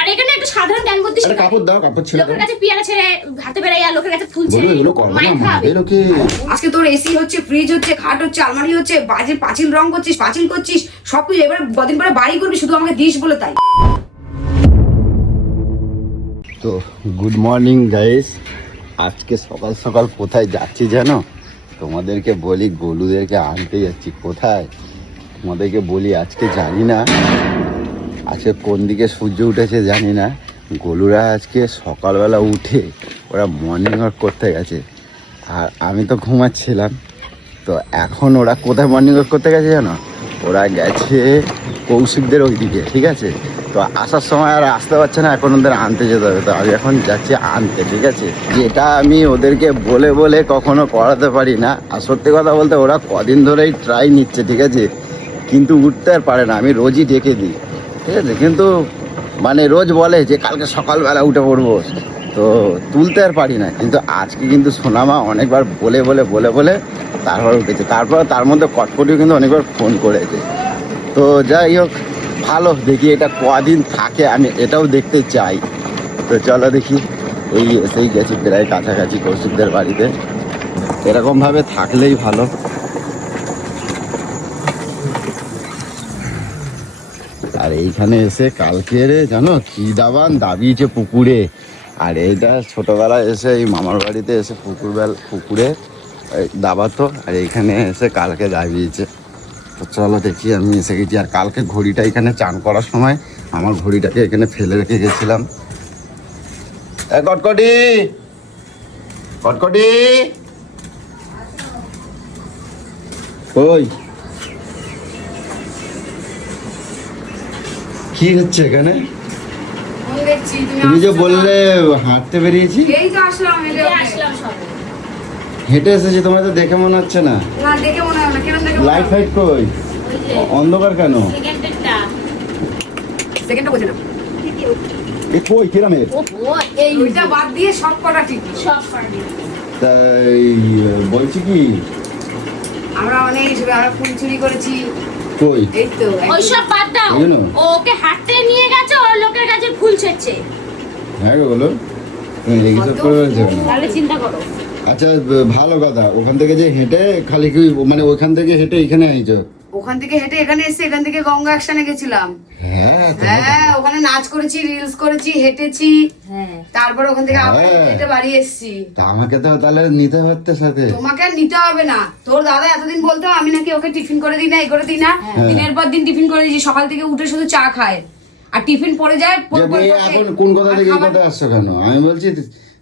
আর এখানে একটা সাধারণ জ্ঞান বুদ্ধি আরে কাপড় দাও, কাপড় ছেড়ে দাও। লোকের কাছে পিয়ারা ছেড়ে হাতে বেড়ে লোকের কাছে ফুল ছেড়ে বলো, এগুলো করো না, মাইর খাবে। এগুলোকে আজকে তোর এসি হচ্ছে, ফ্রিজ হচ্ছে, খাট হচ্ছে, আলমারি হচ্ছে, বাজে পাঁচিল রং করছিস, পাঁচিল করছিস, সবকিছু এবারে কদিন পরে বাড়ি করবি, শুধু আমাকে দিস বলে তাই। তো গুড মর্নিং গাইস। আজকে সকাল সকাল কোথায় যাচ্ছি জানো? তোমাদেরকে বলি, গলুদেরকে আনতে যাচ্ছি। কোথায় তোমাদেরকে বলি, আজকে জানি না আজকে কোন দিকে সূর্য উঠেছে জানি না। গলুরা আজকে সকালবেলা উঠে ওরা মর্নিং ওয়াক করতে গেছে, আর আমি তো ঘুমাচ্ছিলাম। তো এখন ওরা কোথায় মর্নিং ওয়াক করতে গেছে জানো? ওরা গেছে কৌশিকদের ওইদিকে, ঠিক আছে? তো আসার সময় আর আসতে পারছে না, এখন ওদের আনতে যেতে হবে। তো আমি এখন যাচ্ছি আনতে, ঠিক আছে? যেটা আমি ওদেরকে বলে বলে কখনো করাতে পারি না। আর সত্যি কথা বলতে ওরা কদিন ধরেই ট্রাই নিচ্ছে, ঠিক আছে, কিন্তু উঠতে আর পারে না। আমি রোজই ডেকে দিই, ঠিক আছে, কিন্তু মানে রোজ বলে যে কালকে সকালবেলা উঠে পড়বো, তো তুলতে আর পারি না। কিন্তু আজকে কিন্তু সোনামা অনেকবার বলে বলে বলে বলে তারপর উঠেছে। তারপর তার মধ্যে কটকটিও কিন্তু অনেকবার ফোন করেছে। তো যাই হোক, ভালো, দেখি এটা কদিন থাকে, আমি এটাও দেখতে চাই। তো চলো দেখি, এই এসেই গেছি প্রায় কাছাকাছি কৌশিকদের বাড়িতে। এরকমভাবে থাকলেই ভালো। আর এইখানে এসে কালকে রে জানো কি দাবান দাবিয়েছে পুকুরে। আর এইটা ছোটবেলায় এসে এই মামার বাড়িতে এসে পুকুরে দাবাতো, আর এইখানে এসে কালকে দাবিয়েছে। তো চলো দেখি, আমি এসে গেছি। আর কালকে ঘড়িটা এখানে চান করার সময় আমার ঘড়িটাকে এখানে ফেলে রেখে গেছিলাম। কটকটি কটকটি ওই কি হচ্ছে এখানে? তুমি যে বললে হাঁটতে বেরিয়েছি, এই তো আসলাম, আসলাম সব হেঁটে এসেছি, তোমার তো দেখে মনে হচ্ছে না। না দেখে মনে হয় না, কেন দেখে লাইট ফাইট কই? অন্ধকার কেন? সেকেন্ডটা সেকেন্ডটা বোঝে না। এ কই কিরামের? ও এই ওইটা বাদ দিয়ে সব কটা ঠিক। সব পারবি তাই বলছি কি, আমরা অনেক আমরা ফুল চুরি করেছি। কই এই তো ওইসব বাদ দাও, কেন? ওকে হাঁটতে নিয়ে গেছে, ওর লোকের কাছে ফুল ছেড়ছে। হ্যাঁ গো, বলো তুমি এইসব করে বলছো কেন? তাহলে চিন্তা করো। আচ্ছা ভালো কথা, ওখান থেকে যে হেঁটে খালি কি মানে ওখান থেকে হেঁটে এখানে আইছো? ওখান থেকে হেঁটে এখানে এসে এখান থেকে গঙ্গা একসানে গেছিলাম। হ্যাঁ হ্যাঁ, ওখানে নাচ করেছি, রিলস করেছি, হেঁটেছি, হ্যাঁ তারপর ওখান থেকে আবার হ্যাঁ। হেঁটে বাড়ি এসেছি। তা আমাকে তো তাহলে নিতে হচ্ছে সাথে। তোমাকে আর নিতে হবে না। তোর দাদা এতদিন বলতো আমি নাকি ওকে টিফিন করে দিই না, এই করে দিই না। হ্যাঁ। দিনের পর দিন টিফিন করে দিয়েছি, সকাল থেকে উঠে শুধু চা খায় আর টিফিন পড়ে যায়। যে মেয়ে এখন কোন কথা থেকে এই কথা আসছো কেন? আমি বলছি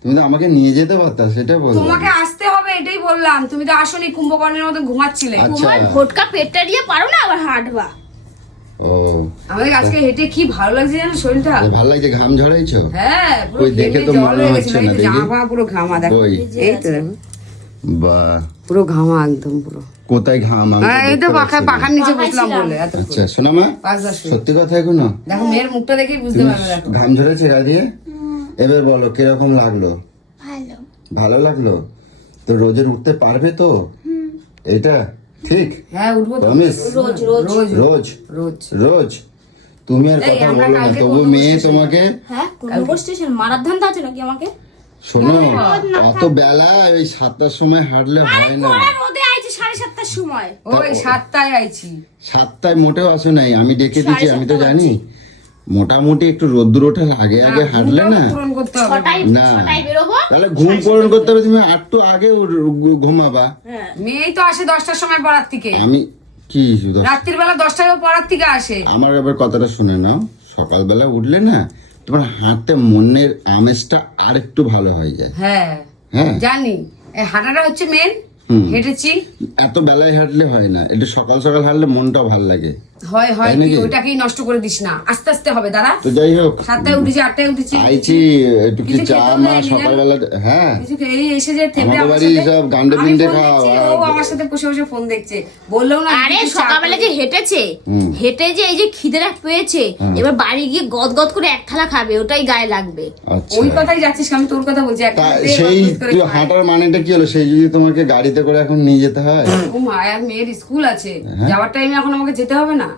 তুমি তো আমাকে নিয়ে যেতে পারতা, সেটা বলছো। তোমাকে আসতে হবে এটাই বললাম, তুমি তো আসোনি, কুম্ভকর্ণের মতো ঘুমাচ্ছিলে। আচ্ছা। তোমার ভোটকা পেটটা দিয়ে পারো না আবার হাঁটবা। ও আমাদের আজকে হেঁটে কি ভালো লাগছে জানো শরীরটা। ভালো লাগছে, ঘাম ঝরাইছো? হ্যাঁ, পুরো ওই দেখে ঘেমে তো জল মনে হয়ে হচ্ছে গেছিল, না, এই যে দেখি। জামা ফামা পুরো ঘামা, দেখো ওই এই তো দেখো বাহ, পুরো ঘামা একদম পুরো। কোথায় ঘাম? আমি তো হ্যাঁ, এই তো দেখতে পাখার পাচ্ছি না। পাখার নিচে পাখায় বসলাম ছিলাম। বলে এত আচ্ছা শোনামা, সত্যি কথা এখনো দেখো মেয়ের মুখটা দেখেই বুঝতে তুমি পারবে। দেখো ঘাম ঝরেছে গা দিয়ে? এবার বলো কিরকম লাগলো? ভালো। ভালো লাগলো তো? রোজের উঠতে পারবে তো? এটা ঠিক? হ্যাঁ, উঠবো তো প্রমিস? রোজ রোজ রোজ রোজ রোজ। রোজ? তুমি আর এই, কথা আমরা বলো না, কালকে তবু কোন মেয়ে বসেছি? তোমাকে হ্যাঁ কোন স্টেশন মারার ধান্দা আছে নাকি আমাকে? শোনো, অত বেলা ওই 7টার সময় হাঁটলে আরে হয় না। কোড়া রোদে আইছে 7:30টার সময়। ওই 7টায় আইছি। 7টায় মোটেও আসো নাই, আমি ডেকে দিচ্ছি, আমি তো 7:30 জানি। মোটামুটি একটু রোদ্দুর ওঠার আগে আগে হাঁটলে না। পূরণ করতে হবে। না। 6টায় বেরোবো। তাহলে ঘুম পূরণ করতে হবে, তুমি একটু আগে ঘুমাবা। হ্যাঁ মেয়েই তো আসে 10টার সময় পড়ার থেকে, আমি কি শুধু রাত্রির বেলা 10টায় পড়ার থেকে আসে। আমার এবার কথাটা শুনে নাও, সকালবেলা উঠলে না তোমার হাঁটতে মনের আমেজটা আর একটু ভালো হয়ে যায়। হ্যাঁ হ্যাঁ, জানি, এই হাঁটাটা হচ্ছে মেন। হুম। হেঁটেছি, এত বেলায় হাঁটলে হয় না, একটু সকাল সকাল হাঁটলে মনটাও ভালো লাগে। হয় তাই তুই নাকি? ওইটাকেই নষ্ট করে দিস না, আস্তে আস্তে হবে। দাঁড়া, তো যাই হোক, 7টায় উঠেছি, 8টায় উঠেছি, আইছি একটু কি কিছু চা খেতেও মা দেয়নি, সকালবেলা। হ্যাঁ, কিছু খেয়ে এসে যে থেমে আমাদের আমার বাড়ি সাথে- সব গান্ডে আমি পিন্ডে ফোন খাও, দেখছি, আর- ও আমার সাথে বসে বসে ফোন দেখছে। বললেও না আরে কিছু চা সকালবেলা করে যে হেঁটেছে, হুম। হেঁটে যে এই যে খিদেটা পেয়েছে, এবার বাড়ি গিয়ে গদগদ করে এক থালা খাবে, ওটাই গায়ে লাগবে। আচ্ছা। ওই কথাই যাচ্ছিস, আমি তোর কথা বলছি। একটা তা দে, সেই গদগদ করে তুই খায়। হাঁটার মানেটা কি হলো? সেই যদি তোমাকে গাড়িতে করে এখন নিয়ে যেতে হয়? ও মা, আর মেয়ের স্কুল আছে, হ্যাঁ। যাওয়ার টাইমে এখন আমাকে যেতে হবে না।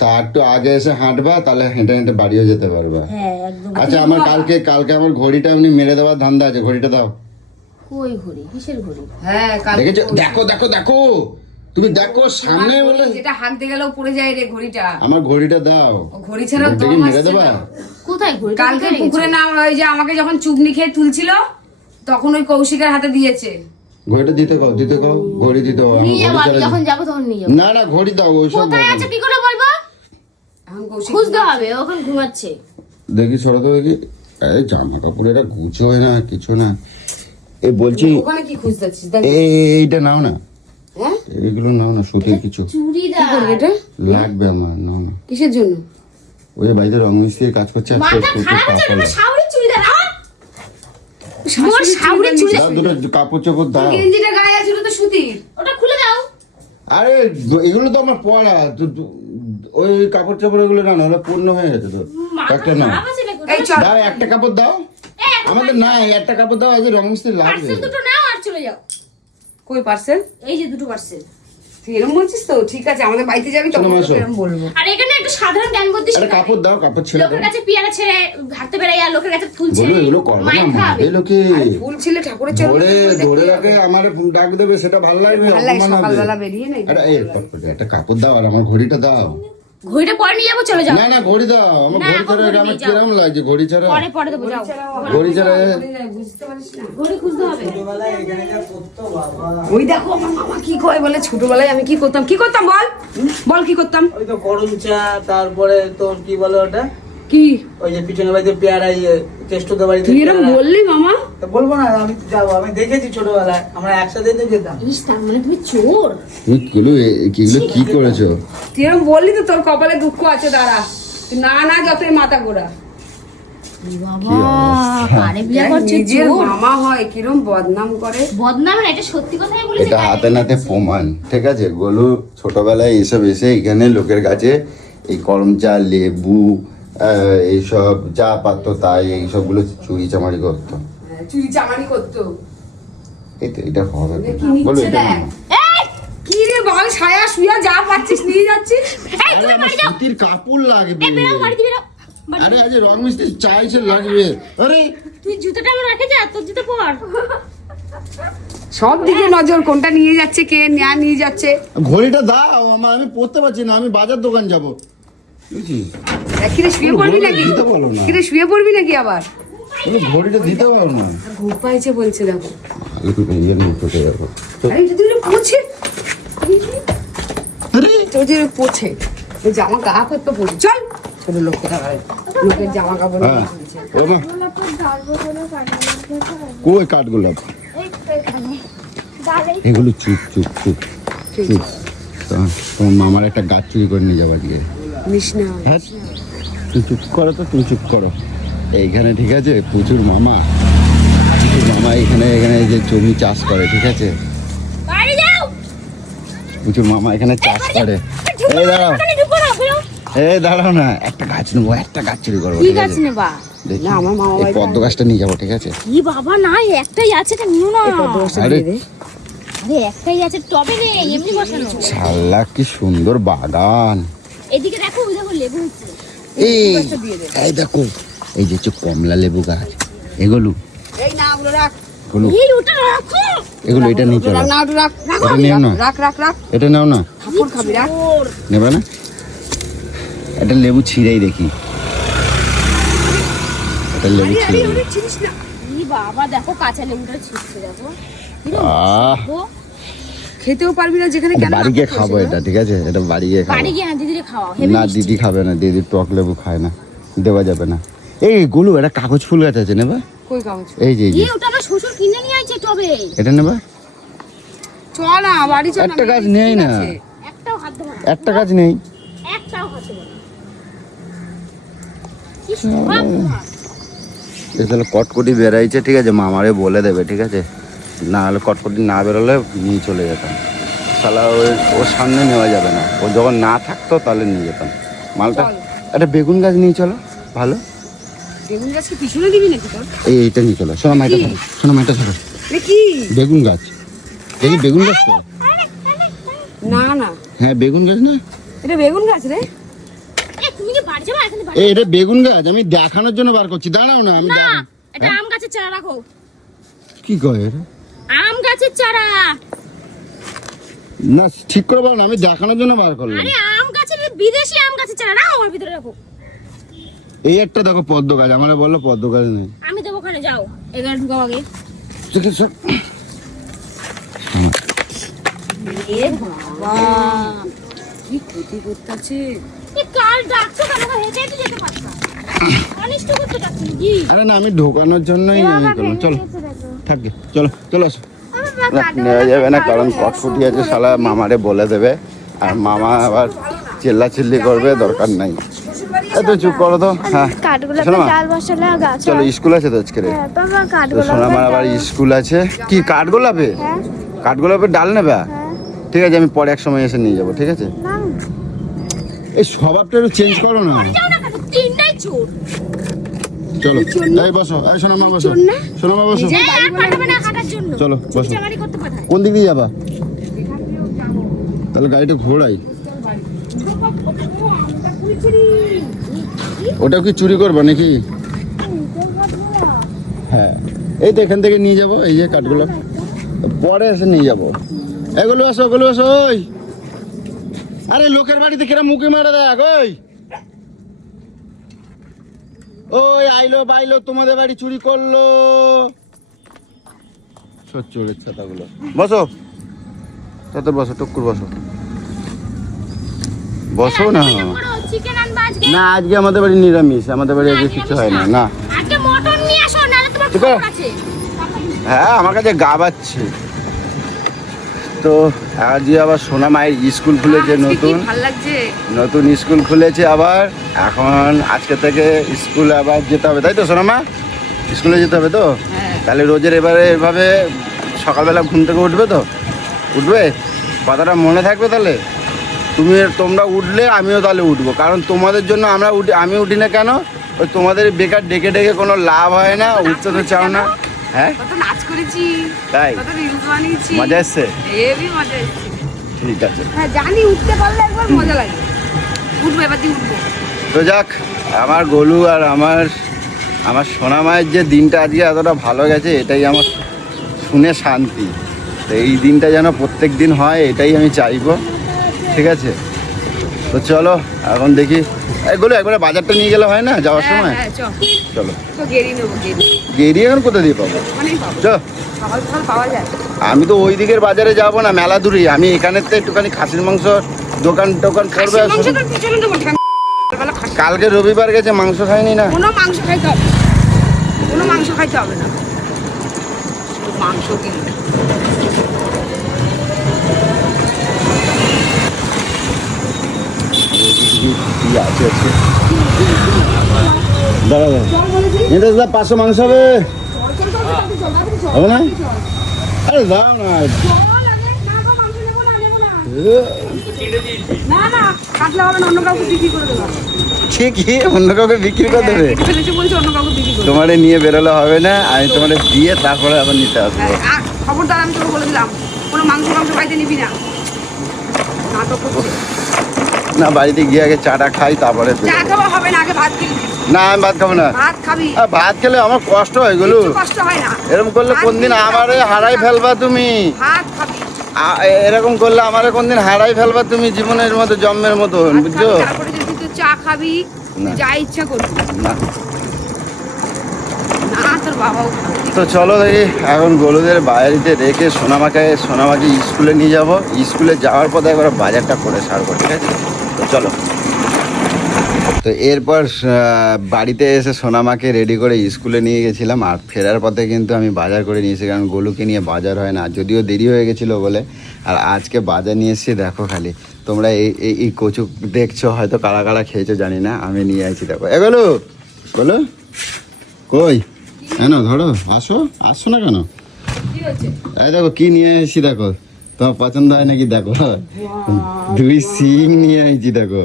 তা একটু আগে এসে হাঁটবা, তাহলে হেঁটে হেঁটে বাড়িও যেতে পারবা। হ্যাঁ একদম। আচ্ছা আমার কালকে আমার ঘড়িটা এমনি মেরে দেওয়ার ধান্দা আছে, ঘড়িটা দাও। কই ঘড়ি? কিসের ঘড়ি? হ্যাঁ দেখেছো? দেখো দেখো দেখো, তুমি দেখো সামনে বলে যেটা হাঁকতে গেলেও পড়ে যায় রে ঘড়িটা। আমার ঘড়িটা দাও। ও ঘড়ি ছাড়াও ঘড়িটা দম কি মেরে আসছে দেবা? না। কোথায় ঘড়ি? কালকে পুকুরে নাম ওই যে আমাকে যখন চুগনি খেয়ে তুলছিল তখন ওই কৌশিকের হাতে দিয়েছে। ঘড়িটা দিতে কও, দিতে কও, ঘড়ি দিতে কও। আমার নিয়ে যাবো, ঘড়ি আমি ছাড়া- যখন যাবো তখন নিয়ে যাবো। না না, ঘড়ি দাও। ওইসব কোথায় আছে কি করে বলবো? এখন কৌশিক খুঁজতে হবে, ওখানে ঘুমাচ্ছে। দেখি সরো তো দেখি। এই জামা কাপড় এটা গুছোয় না, কিছু না। এই বলছি ওখানে কি খুঁজতেছিস? দেখ এইটা নাও না, হ্যাঁ এইগুলো নাও না, সুতির কিছু কি চুড়িদার। করবি এটা? লাগবে আমার, নাও না। কিসের জন্য? ওই যে বাড়িতে রং মিস্ত্রির কাজ করছে, আজকে মাথা একটু খারাপ হচ্ছে, কাপড় ওটা লাগবে। শাওরি চুড়িদার। শাশুড়ির শাশুড়ির চুড়িদার। দাও দুটো কাপড় চোপড় দাও। গেঞ্জিটা গায়ে আছে, ওটা তো সুতির। ওটা খুলে দাও। আরে এগুলো তো আমার পড়া, ওই কাপড় চাপড় এগুলো না, ওটা পূর্ণ হয়ে গেছে তো। মাথা একটা নাও, খারাপ আছে নাকি? এই চল দাও একটা কাপড় দাও। আমাদের নাই, একটা কাপড় দাও, আজ রং মিস্ত্রি লাগবে। পার্সেল দুটো নাও আর চলে যাও। কই পার্সেল? এই যে দুটো পার্সেল। তুই এরকম বলছিস তো? ঠিক আছে, আমাদের বাড়িতে যাবি তখন চলো, তোকে মাসো। এরকম বলবো। আর এখানে একটা সাধারণ জ্ঞান বুদ্ধি একটা শেখাবে। কাপড় দাও, কাপড় ছেড়ে দাও। লোকের কাছে পেয়ারা ছেড়ে হাঁটতে বেড়াই, আর লোকের কাছে ফুল বলো ছেড়ে এগুলো করবে না, মাইর খাবে। এই লোকে ফুল ছিলে ঠাকুরের চরণে ধরে ফুল দেখতে ধরে হবে। রাখে, আমার ডাক দেবে, সেটা ভালো লাগবে? ভালো লাগে, অপমান হবে। সকালবেলা বেরিয়ে নেই। আরে এই একটা কাপড় দাও, আর আমার ঘড়িটা দাও। ঘড়িটা পরে নিয়ে যাবো, চলে যাও। না না, ঘড়ি দাও। আমার না, ঘড়ি এখন ছাড়া ঘড়ি আমার নেই, যাও। কিরম লাগছে ঘড়ি ছাড়া? পরে পরে দেবো, যাও। ঘড়ি ছাড়া বুঝতে পারিস না? ঘড়ি খুঁজতে হবে। ওই দেখো আমার মামা কি কয় বলে, ছোটবেলায় আমি কি করতাম বল বল কি করতাম? ওই তো গরম চা, তারপরে তোর কি বলে ওটা, কি ওই যে পিছনের বাড়িতে পেয়ারা, চেষ্টদের বাড়িতে তুই এরকম পেয়ারা। বললি মামা? তা বলবো না, আমি তো যাবো, আমি দেখেছি ছোটবেলায়, আমরা একসাথে তো যেতাম। ইস, তার মানে তুমি চোর। তুমি এগুলো কি করেছো? তুই এরকম বললি তো তোর কপালে দুঃখ আছে, দাঁড়া। তুই না না যতই মাথা গোড়া। বাবা, কারে বিয়ে করছে? নিজের চোর। মামা হয় কিরম বদনাম করে। বদনাম না, এটা সত্যি কথাই বলেছে। এটা হাতে নাতে প্রমাণ, ঠিক আছে? গোলু ছোটবেলায় এইসব এসে এখানে লোকের কাছে এই করম চা, লেবু, এইসব যা পারতো তাই এইসবগুলো চুরি চামারি করতো। চুরি চামারি করতো। এই তো এটা হবে না। কি নিচ্ছে বলো এটা দেখ। নাও। এই, কি রে বল, ছায়া শুয়া যা পাচ্ছিস নিয়ে যাচ্ছিস। এই, তুমি আরে, বাড়ি যাও। সুতির কাপড় লাগবে। এই, বেরাও, বাড়ি দিয়ে বেরাও। বাড়ি- আরে আজ রং মিস্ত্রি চাইছে লাগবে। আরে তুই জুতোটা আমার রাখে যা, তোর জুতো পর। সব দিকে নজর, কোনটা নিয়ে যাচ্ছে, কে নিয়ে যাচ্ছে। ঘড়িটা দাও আমার, আমি পড়তে পারছি না, আমি বাজার দোকান যাবো। বুঝছিস? কিরে শুয়ে পড়বি নাকি? দিতে বলো না। কিরে শুয়ে পড়বি নাকি আবার? বলে ঘড়িটা দিতে পারো না। ঘুম পাইছে বলছে, দেখো। ইয়ে নিয়ে চটে যাবো। আরে যদি ওটা পোছে, আরে যদি পোছে, ওই জামা গা করতে পড়ছে। চল ছোট লোককে টাকায় লোকের জামা কাপড় নিয়ে হ্যাঁ। ঘুরছে। ও মা, কই কাঠগুলো? এগুলো চুপ চুপ চুপ চুপ। তোমার মামার একটা গাছ চুরি করে নিয়ে যাবো আজকে। নিস না। হ্যাঁ, তুই চুপ করো তো, তুমি চুপ করো। এইখানে ঠিক আছে, প্রচুর মামা এখানে এই যে জমি চাষ করে, ঠিক আছে? বাড়ি যাও। প্রচুর মামা এখানে চাষ করে। এই দাঁড়াও, এই দাঁড়াও না, একটা গাছ নেবো, একটা গাছ চুরি করবো, কি ঠিক গাছ আছে? নেবা? দেখি, না, আমার মামা এই বাড়িতে পদ্ম গাছটা নিয়ে যাবো, ঠিক আছে? কি বাবা, নাই একটাই আছে, এটা নিও না। আরে আরে একটাই আছে টবে রে, এমনি বসানো। শালা কি সুন্দর বাগান। এদিকে দেখো, ওই দেখো লেবু হচ্ছে। এই দেখো, এই যে হচ্ছে কমলা লেবু গাছ, এগুলো এই না, ওগুলো রাখ। এগুলো এই ওটা রাখো। এগুলো এটা নিয়ে চলো। না, ওটা রাখ। এটা নিও না, রাখ রাখ রাখ। এটা নাও না। কাপড় খাবি, রাখ। ওর নেবে না? এটা লেবু ছিঁড়েই দেখি, এটা লেবু ছিঁড়ে দেখি। চিনিস না। কি বাবা, দেখো কাঁচা লেবুটা ছিটছে, দেখো। আহ, ও, খেতেও পারবি না যেখানে, এটা কেন বাড়ি গিয়ে রাখতে খাবো হয়েছে, এটা, ঠিক আছে? এটা বাড়ি গিয়ে খাবো। বাড়ি গিয়ে দিদিরে খাওয়া হেবি না, মিষ্টি। দিদি খাবে না, দিদি টক লেবু খায় না, দেওয়া যাবে না। এই গুলো একটা কাগজ ফুল গাছ আছে, নেবা? কই কাগজ? এই যে এই যে, এই ওটা আমার শ্বশুর কিনে নিয়ে আইছে টবে। এটা নেবা? চল না, বাড়ি চল না। একটা গাছ নেই না, একটাও হাত দেবো না, একটা গাছ নেই। একটাও হাত দেবো না। কি স্বভাব তোমার। তাহলে কটকটি বেরাইছে, ঠিক আছে? মামারে বলে দেবে, ঠিক আছে? না হলে কটকটি না বেরোলে নিয়ে চলে যেতাম। শালা ওর সামনে নেওয়া যাবে না, ও যখন না থাকতো তাহলে নিয়ে যেতাম মালটা। চল। একটা বেগুন গাছ নিয়ে চলো, ভালো। বেগুন গাছকে পিছনে দিবি নাকি তোর? এইটা নিয়ে চলো। শোনো মাইটা ধরো, শোনো মাইটা ধরো। এ কি? বেগুন গাছ, দেখি বেগুন গাছ তো। না না, হ্যাঁ বেগুন গাছ না? এটা বেগুন গাছ রে। বাড়ি যাবো এখানে বাড়ি। এই এটা বেগুন গাছ, আমি দেখানোর জন্য বার করছি, দাঁড়াও না আমি না এটা আম গাছের চারা রাখো। কি কয় এটা? আম গাছের চারা। না ঠিক করে বল না, আমি দেখানোর জন্য বার করলাম। আরে আম গাছের, বিদেশি আম গাছের চারা রাখো আমার ভিতরে রাখো। এই একটা দেখো পদ্ম গাছ, আমরা বললো পদ্ম গাছ নেই। আমি দেবো ওখানে, যাও এখানে ঢুকাও আগে। ঠিক আছে এ বাবা কি ক্ষতি করতেছে। এই কাল ডাকছো কেন? হেঁটে হেঁটে যেতে পারছো। অনিষ্ট করতে ডাকছো কি? আরে না আমি ঢোকানোর জন্যই আমি করলাম। চলো থাকবে, চলো চলো আসো। নেওয়া যাবে না কারণ কটফুটি আছে, শালা মামারে বলে দেবে আর মামা আবার চিল্লাচিল্লি করবে, দরকার নাই। এত চুপ করো তো। হ্যাঁ শোনো মা, চলো স্কুল আছে তো আজকে। তো শোনো আমার আবার স্কুল আছে। কি কাঠগোলাপে? কাঠগোলাপের ডাল নেবে? ঠিক আছে আমি পরে এক সময় এসে নিয়ে যাবো, ঠিক আছে? এই স্বভাবটা একটু চেঞ্জ করো না। যাও না কেন? তিনটাই চোর। চলো এই বসো, এই শোনো মা বসো, শোনো মা বসো। এই আর পাঠাবে না হাঁটার জন্য। চলো বসো। চামারি করতে পাঠায়। কোন দিক দিয়ে যাবা? তাহলে গাড়িটা ঘোরাই। ওটা কি চুরি করবা নাকি? হ্যাঁ এই তো এখান থেকে নিয়ে যাবো, এই যে কাঠগুলো পরে এসে নিয়ে যাবো। এগুলো আসো, ওগুলো আসো। ওই আরে লোকের বাড়িতে কিরা মুখে মারা দেখ। ওই ওই আইলো বাইলো তোমাদের বাড়ি চুরি করলো। চোরের ছাতাগুলো। বসো তাতে বসো, টুকুর বসো বসো না। চিকেন আনবা আজকে? না আজকে আমাদের বাড়ি নিরামিষ, আমাদের বাড়ি আজকে কিছু হয় না। না আজকে মটন নিয়ে আসো, নালে তোমার ঠিক খবর আছে। হ্যাঁ আমার কাছে গাবাচ্ছে তো। আজ আবার সোনা মায়ের স্কুল খুলেছে, নতুন ভালো লাগছে। নতুন স্কুল খুলেছে আবার। এখন আজকে থেকে স্কুলে আবার যেতে হবে, তাই তো সোনা মা? স্কুলে যেতে হবে তো? তাহলে রোজের এবারে এভাবে সকালবেলা ঘুম থেকে উঠবে তো? উঠবে? কথাটা মনে থাকবে তাহলে? তোমরা উঠলে আমিও তাহলে উঠবো, কারণ তোমাদের জন্য আমরা উঠি। আমি উঠি না কেন? ওই তোমাদের বেকার ডেকে ডেকে কোনো লাভ হয় না, উঠতে তো চাও না। হ্যাঁ কত নাচ করেছি, তাই কত রিলস বানিয়েছি, মজা এসছে? হেভি মজা এসেছে। ঠিক আছে হ্যাঁ জানি উঠতে পারলে একবার মজা লাগে। উঠবো এবার দিয়ে উঠবো। তো যাক, আমার গোলু আর আমার সোনা মায়ের যে দিনটা আজকে এতটা ভালো গেছে, এটাই আমার শুনে শান্তি। তো এই দিনটা যেন প্রত্যেক দিন হয়, এটাই আমি চাইবো, ঠিক আছে? তো চলো এখন দেখি। এগুলো একবারে বাজারটা নিয়ে গেলে হয় না যাওয়ার সময়? হ্যাঁ চলো। তো গেরি নেবো, গেরি গেরি এখন কোথা দিয়ে পাবো? ওখানেই পাবো, চল। সকাল সকাল পাওয়া যায়। আমি তো ওই দিকের বাজারে যাবো না, মেলা দূরে। আমি এখানের তো একটুখানি খাসির মাংস দোকান টোকান করবে। খাসির মাংস তো পিছনে দেবো, সকালবেলা খাসি। কালকে রবিবার গেছে, মাংস খাইনি না। কোনো মাংস খাইতে হবে, কোনো মাংস খাইতে হবে না, শুধু মাংস কিনবে। আছে দাঁড়া দাঁড়া, এটা 500 মাংস হবে হবে না? আরে দাও না। না না কাটলে হবে না, অন্য কাউকে বিক্রি করে দেবো। ঠিকই, অন্য কাউকে বিক্রি করে দেবে? ফেলেছে বলছে অন্য কাউকে বিক্রি করে। তোমারে নিয়ে বেরোলে হবে না, আমি তোমারে দিয়ে তারপরে আবার নিতে আসবো। খবরদার, আমি তোকে বলে দিলাম কোনো মাংস খাইতে নিবি না। নাটক করছে। না বাড়িতে গিয়ে আগে চাটা খাই তারপরে চা খাওয়া হবে না, আগে ভাত খেলি। না আমি ভাত খাবো না। ভাত খাবি? ভাত খেলে আমার কষ্ট হয় গুলো। কিচ্ছু কষ্ট হয় না। এরকম করলে কোনদিন আমারে হারাই ফেলবা তুমি। ভাত খাবি। এরকম করলে আমারে কোনদিন হারাই ফেলবা তুমি, জীবনের মতো জন্মের মতো, বুঝছো? তারপরে যদি তুই চা খাবি, না। যা ইচ্ছা করবি। না না তোর বাবাও খাবে। তো চলো দেখি, এখন গরুদের বাড়িতে রেখে সোনামাকে স্কুলে নিয়ে যাব। স্কুলে যাওয়ার পথে একবার বাজারটা করে সারবো, ঠিক আছে? তো চলো। তো এরপর বাড়িতে এসে সোনামাকে রেডি করে স্কুলে নিয়ে গেছিলাম, আর ফেরার পথে কিন্তু আমি বাজার করে নিয়েছি, কারণ গোলুকে নিয়ে বাজার হয় না, যদিও দেরি হয়ে গেছিলো বলে। আর আজকে বাজার নিয়ে এসেছি, দেখো খালি তোমরা এই কচু দেখছো, হয়তো কারা কারা খেয়েছো জানি না, আমি নিয়ে আসছি। দেখো এগুলো বলো কই, কেন ধরো, আসো না কেন? এই দেখো কি নিয়ে এসেছি, দেখো তোমার পছন্দ হয় নাকি? দেখো 2 শিং নিয়ে এসেছি, দেখো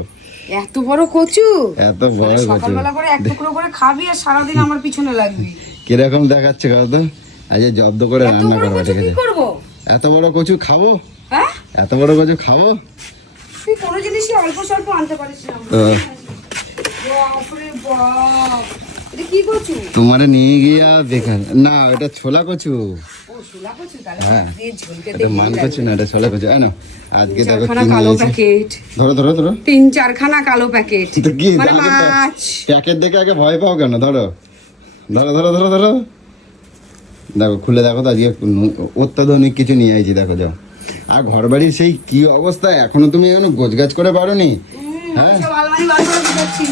এত বড় কচু, এত বড় কচু। সকালবেলা করে এক টুকরো করে খাবি আর সারাদিন আমার পিছনে লাগবি। কিরকম দেখাচ্ছে কত? আজ জব্দ করে রান্না করবো, ঠিক কি আছে? করবো? এত বড় কচু খাবো? হ্যাঁ এত বড় কচু খাবো? তুই কোনো জিনিসই অল্প স্বল্প আনতে পারিস না। বাপরে বাপ, এটা কি কচু? তোমারে নিয়ে গিয়া বেকার না, এটা ছোলা কচু। ও শোলা কচু, তাহলে হ্যাঁ। দিয়ে ঝোল খেতে এটা মান ভালো কচু লাগে। না, এটা ছোলা কচু। না আজকে দেখো চারখানা কি কালো নিয়েছে। প্যাকেট, ধরো ধরো ধরো। 3-4খানা কালো প্যাকেট, তো কি মানে মাছ। প্যাকেট দেখে আগে ভয় পাও কেন? ধরো ধরো ধরো ধরো ধরো, দেখো খুলে দেখো তো, আজকে অত্যাধুনিক কিছু নিয়ে আইছি, দেখো যাও। আর ঘর বাড়ির সেই কি অবস্থা, এখনো তুমি এখনো গোছগাছ করে পারোনি? হ্যাঁ, সব আলমারি বার করে দিচ্ছি।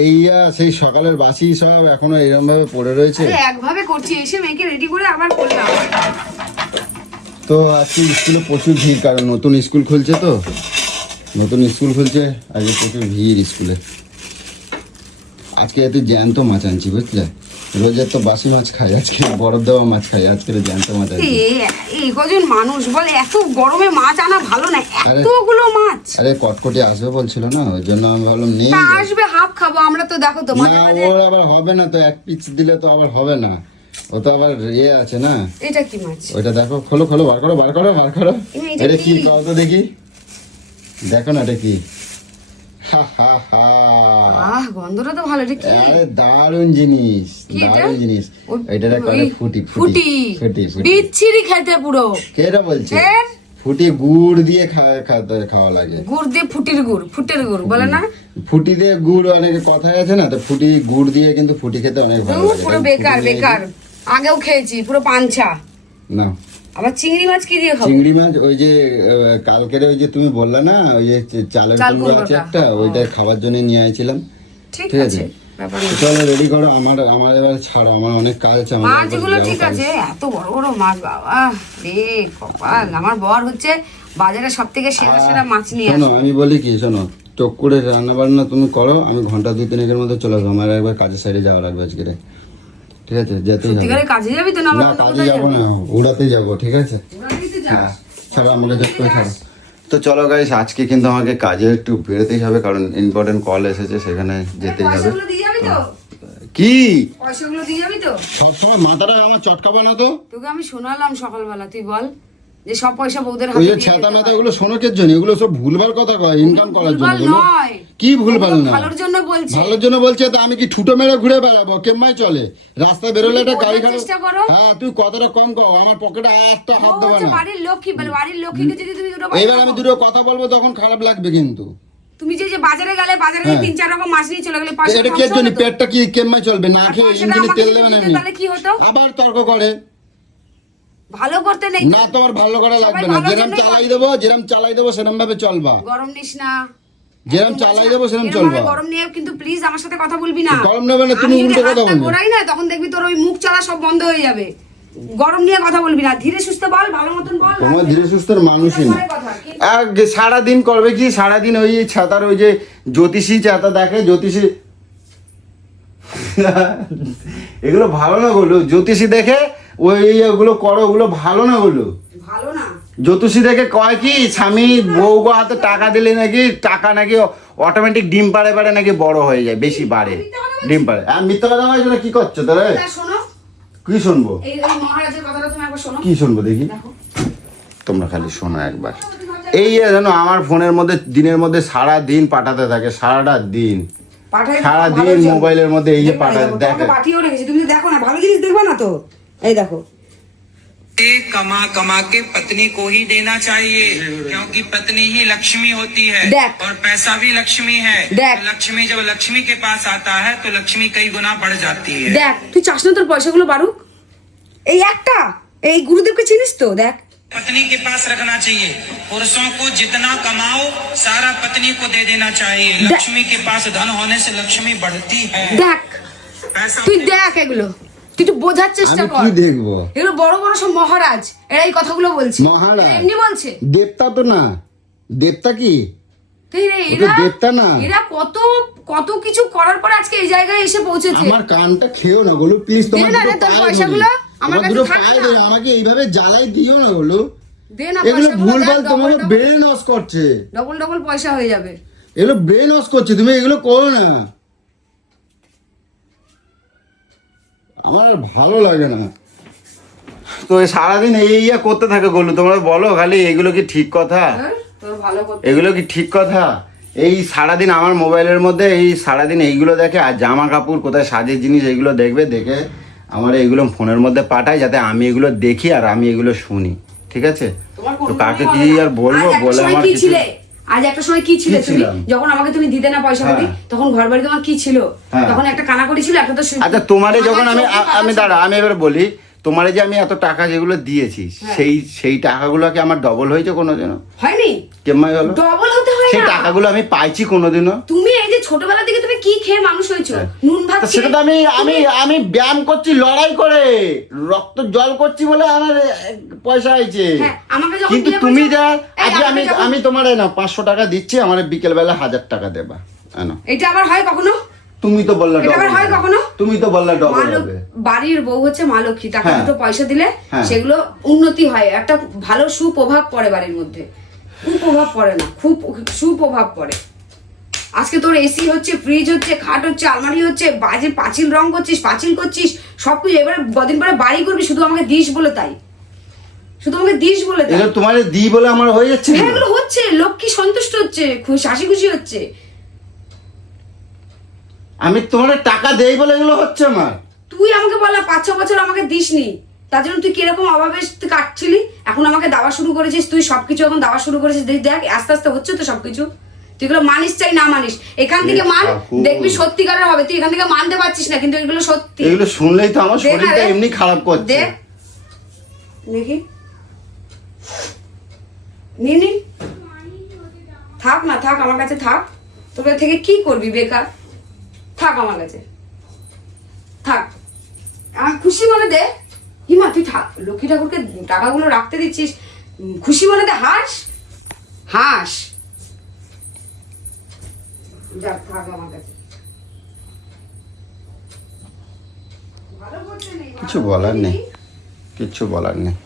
এই সেই সকালের বাসি সব এখনো এরকম ভাবে পড়ে রয়েছে। আরে একভাবে করছি, এসে মেয়েকে রেডি করে আবার করলাম। তো আজকে স্কুলে প্রচুর ভিড়, কারণ নতুন স্কুল খুলছে তো, নতুন স্কুল খুলছে, আজকে প্রচুর ভিড় স্কুলে। আজকে এত জ্যান্ত মাছ আনছি, বুঝলে? রোজের তো বাসি মাছ খাই, আজকে বরফ দেওয়া মাছ খাই, আজকে জ্যান্ত মাছ আনছি। এই কজন মানুষ বলে এত গরমে মাছ আনা ভালো না, এতগুলো মাছ। আরে কটকটি আসবে বলছিল না, ওই জন্য আমি ভাবলাম নেই। তা আসবে, হাফ খাবো আমরা তো, দেখো তো মাঝে না, মাঝে। ওর আবার হবে না তো, এক পিস দিলে তো আবার হবে না, ও তো আবার ইয়ে আছে না। এটা কি মাছ? ওইটা দেখো, খোলো খোলো, বার করো বার করো বার করো। এটা এটা কি কি? কও তো দেখি, দেখো না এটা কি। হা হা হা, গন্ধটা তো ভালো। এটা কি? আরে দারুণ জিনিস, কি এটা? দারুণ জিনিস। এটা করে ফুটি ফুটি ফুটি ফুটি। বিচ্ছিরি খেতে পুরো। কেটা বলছে? এর? ফুটি গুড় দিয়ে খাওয়া লাগে। গুড় দিয়ে ফুটের গুড় বলে না? ফুটি দিয়ে গুড়, অনেকে কথায় আছে না, তো ফুটি গুড় দিয়ে কিন্তু ফুটি খেতে অনেক ভালো লাগে। পুরো বেকার বেকার, আগেও খেয়েছি, পুরো পাঞ্চা। না, আবার চিংড়ি মাছ কি দিয়ে খাবো? চিংড়ি মাছ ওই যে কালকের ওই যে তুমি বললা না, ওই যে চালের চাল কুমড়ো আছে কুমড়োটা, একটা, ওইটা খাবার জন্য নিয়ে আইছিলাম। ঠিক ঠিক আছে, আছে, ব্যাপার নেই। চলো রেডি করো, আমার আমার এবার ছাড়ো, আমার অনেক কাজ আছে। আমার মাছগুলো এবার ঠিক যাওয়ার আছে, কাজ। এত বড় বড় মাছ, বাবা রে কপাল। আমার বর হচ্ছে বাজারে সব থেকে সেরা সেরা মাছ নিয়ে শোনো, আসে। আমি বলি কি, শোনো, টক করে রান্না বান্না তুমি করো, আমি ঘন্টা 2-3 মধ্যে চলে আসবো, আমার একবার কাজের সাইডে যাওয়া লাগবে আজকে, ঠিক আছে? যেতেই হবে। সত্যিকারে কাজে যাবি তো, না না, কাজে যাবো না, উড়াতে যাবো, ঠিক আছে? যা। ছাড়ো আমাকে, জট করে ছাড়ো। তো চলো গাইস, আজকে কিন্তু আমাকে কাজে একটু বেরোতেই হবে, কারণ ইম্পর্টেন্ট কল এসেছে, সেখানে যেতেই হবে। পয়সাগুলো দিয়ে যাবি তো? কি পয়সাগুলো দিয়ে যাবি তো? সবসময় মাথাটা আমার চটকাবে না তো? তোকে আমি শোনালাম সকালবেলা, তুই বল যে সব পয়সা বউদের ওই হাতে যে দিয়ে ছাতা দিতে মেতা হয়। এগুলো শোনকের জন্য, এগুলো সব ভুলভাল কথা কয়, ইনকাম করার জন্য ভুলভাল এগুলো। নয়। কি ভুলভাল ওগুলো না? ভালোর জন্য বলছি। ভালোর জন্য বলছে, তো আমি কি ঠুটো মেরে ঘুরে বেড়াবো? কেমন চলে রাস্তায় বেরোলে একটা তুমি গাড়ি বোঝার খারাপ। চেষ্টা করো। হ্যাঁ, তুই কথাটা কম কও, আমার পকেটে একটা হাত ও দেবে হচ্ছে না। বাড়ির লক্ষ্মী, বলে বাড়ির লক্ষ্মীকে যদি তুমি দুটো পয়সা এইবার আমি দাও। দুটো কথা বলবো তখন খারাপ লাগবে কিন্তু। তুমি যে যে বাজারে গেলে, বাজারে হ্যাঁ। 3-4 রকম মাছ নিয়ে চলে গেলে, পাঁচশো এটা কম কি এর জন্য? হতো। পেটটা কি কেমন চলবে? না আর খেয়ে পয়সাটা ইঞ্জিনে আমাকে তেল যদি দেবে না দিতে, এমনি। তাহলে কি হতো? আবার তর্ক করে। ভালো করতে নেই তো। না, তোমার ভালো করা সবাই লাগবে না, ভালোর যেরকম জন্যই চালাই দেবো সেরকম ভাবে চলবা। গরম নিস না। যেরকম একদম চালাই বুঝা। দেবো সেরকম এরম চলবা। ভাবে গরম নিয়ে কিন্তু প্লিজ আমার সাথে কথা বলবি না। গরম নেবে না, তুমি আমি যদি উল্টো কথা হাতটা বলবে। ঘোরাই না, তখন দেখবি তোর ওই মুখ চালা সব বন্ধ হয়ে যাবে। গরম নিয়ে কথা বলবি না, ধীরে সুস্থে বল, ভালো মতন বল। তোমার ধীরে সুস্থের মানুষই না। পরে কথা, কিন্তু সারাদিন করবে কি, সারাদিন ওই ছাতার ওই যে জ্যোতিষী ছাতা দেখে, জ্যোতিষী এগুলো ভালো না বলো, জ্যোতিষী দেখে ওই ওগুলো করো, ওগুলো ভালো না বলো। ভালো না। জ্যোতিষী দেখে কয় কি, স্বামী বউ হাতে টাকা দিলে নাকি টাকা নাকি অটোমেটিক ডিম পাড়ে পাড়ে নাকি বড় হয়ে যায়, বেশি বাড়ে ডিম পাড়ে। আর মিথ্যা কথা বলছো না, কি করছো তাহলে? তা শোনো, কি শুনবো? এই মহারাজের কথাটা তুমি একবার শোনো। কি শুনবো দেখি? দেখো, তোমরা খালি শোনো একবার। এই জানো আমার ফোনের মধ্যে দিনের মধ্যে সারা দিন পাঠাতে থাকে, সারাটা দিন পাঠাই সারা ভালো দিন জন্য। মোবাইলের মধ্যে এই যে দেখো, পাঠায় তোমাকে দেখে। পাঠিয়েও রেখেছি, তুমি দেখো না, ভালো জিনিস দেখবে না তো। এই দেখো, कमा कमा के पत्नी को ही देना चाहिए, क्योंकि पत्नी ही लक्ष्मी होती है देख। और पैसा भी लक्ष्मी है। देख। लक्ष्मी जब लक्ष्मी के पास आता है तो लक्ष्मी कई गुना बढ़ जाती है। দেখ, তুই চাস না তোর পয়সাগুলো বাড়ুক? এই একটা, এই গুরুদেবকে চিনিস তো? দেখ, पत्नी के पास रखना चाहिए। पुरुषों को जितना कमाओ सारा पत्नी को दे देना चाहिए। लक्ष्मी के पास धन होने से लक्ष्मी बढ़ती है। দেখ, पैसा তুই দেখ এগুলো, তুই একটু বোঝার চেষ্টা আমি কর। কি দেখবো? এগুলো বড় বড় সব মহারাজ, এরা এই কথাগুলো বলছে। মহারাজ? এরা এমনি বলছে। দেবতা তো না, দেবতা কি? তুই রে, ও তো দেবতা না। এরা কত কত কিছু করার পর আজকে এই জায়গায় এসে পৌঁছেছে। আমার কানটা খেও না বলো প্লিজ, তোমার দে না রে, দুটো তোর পায়ে পয়সাগুলো ধরি। আমার আমার কাছে দুটো থাক পায়ে না। ধরি, আমাকে এইভাবে জ্বালাই দিও না বলো। দে না এগুলো পয়সাগুলো, ভুলভাল, দেখ, তোমাকে ডবল ব্রেন ওয়াশ করছে। ডবল পয়সা হয়ে যাবে। এগুলো ব্রেন ওয়াশ করছে, তুমি এগুলো করো না, আমার আর ভালো লাগে না। তো এই সারাদিন এই ইয়া করতে থাকে গোলু, তোমরা বলো খালি, এগুলো কি ঠিক কথা? তোর ভালো করতে এগুলো কি ঠিক কথা? এই সারাদিন আমার মোবাইলের মধ্যে এই সারাদিন এইগুলো দেখে, আর জামা কাপড় কোথায় সাজের জিনিস এইগুলো দেখবে, দেখে আমার এইগুলো ফোনের মধ্যে পাঠায় যাতে আমি এগুলো দেখি আর আমি এগুলো শুনি, ঠিক আছে? তোমার তো কোনো কাকে মনে কি হবে না। আর বলবো, আজ একটা বলে সময় আমার কি কিছু ছিলে? আজ একটা সময় কি ছিলে কি তুমি? ছিলাম? যখন আমাকে তুমি দিতে না পয়সা পাতি, হ্যাঁ। তখন ঘর বাড়ি তোমার কি ছিল? হ্যাঁ। তখন একটা কানাকড়ি ছিল, একটা তো আচ্ছা তোমারে যখন আমার আমি চোখে কানা আমি ছিল। দাঁড়া আমি এবার বলি, তোমারে যে আমি এত টাকা যেগুলো দিয়েছি সেই টাকাগুলো কি আমার ডবল হয়েছে কোনোদিনও? হয়নি? কেমন হলো? ডবল হতে হয় সেই না। টাকাগুলো আমি পাইছি কোনোদিনও? তুমি এই যে ছোটবেলা থেকে তুমি কি খেয়ে মানুষ হয়েছো? নুন ভাত তা সেটা তো আমি আমি তুমি- আমি ব্যায়াম করছি, লড়াই করে রক্ত জল করছি বলে আমার পয়সা হয়েছে। হ্যাঁ, আমাকে যখন কিন্তু বিয়ে তুমি করেছো- যা এই আজকে আমাকে আমি যখন- আমি তোমার না 500 টাকা দিচ্ছি, আমার বিকেল বেলা 1000 টাকা দেবা। জানো এটা আবার হয় কখনো? তুমি তো বললা এটা আবার ডবল হয় কখনো? তুমি তো বললা মা ডবল লোক- হবে। বাড়ির বউ হচ্ছে মা লক্ষ্মী, টাকা হ্যাঁ। দুটো পয়সা দিলে হ্যাঁ। সেগুলো উন্নতি হয়, একটা ভালো সুপ্রভাব পড়ে বাড়ির মধ্যে। কুপ্রভাব পড়ে না, খুব সুপ্রভাব পড়ে। আজকে তোর এসি হচ্ছে, ফ্রিজ হচ্ছে, খাট হচ্ছে, আলমারি হচ্ছে, বাজে পাঁচিল রং করছিস, পাঁচিল করছিস, সবকিছু। এবারে কদিন পরে বাড়ি করবি, শুধু আমাকে দিস বলে তাই, শুধু আমাকে দিস বলে তাই। এগুলো তোমারে দিই বলে আমার হয়ে যাচ্ছে হ্যাঁ, না? এগুলো হচ্ছে, লক্ষ্মী সন্তুষ্ট হচ্ছে, হাসি খুশি হচ্ছে। আমি তোমার টাকা দেই বলে এগুলো হচ্ছে আমার। তুই আমাকে বললা 5-6 বছর আমাকে দিসনি, তার জন্য তুই কিরকম অভাবে তুই কাটছিলি, এখন আমাকে দেওয়া শুরু করেছিস, তুই সবকিছু এখন দেওয়া শুরু করেছিস। দেখ আস্তে আস্তে হচ্ছে তো সবকিছু। তুই এগুলো মানিস চাই না মানিস, এখান থেকে মান, ঠাকুর। দেখবি সত্যিকারের হবে। তুই এখান থেকে মানতে পারছিস না, কিন্তু এগুলো সত্যি। এগুলো শুনলেই তো আমার দে না শরীরটা রে। এমনি খারাপ করছে। দে দেখি, নি থাক না, থাক আমার কাছে থাক। তোর কাছ থেকে কি করবি বেকার? থাক আমার কাছে, থাক। আমার খুশি মনে দে। হিমা তুই থাক, লক্ষ্মী ঠাকুরকে টাকাগুলো রাখতে দিচ্ছিস, খুশি মনে দে, হাস হাস। যাক, থাক আমার কাছে। ভালো করতে নেই, কিছু বলার নেই, কিচ্ছু বলার নেই।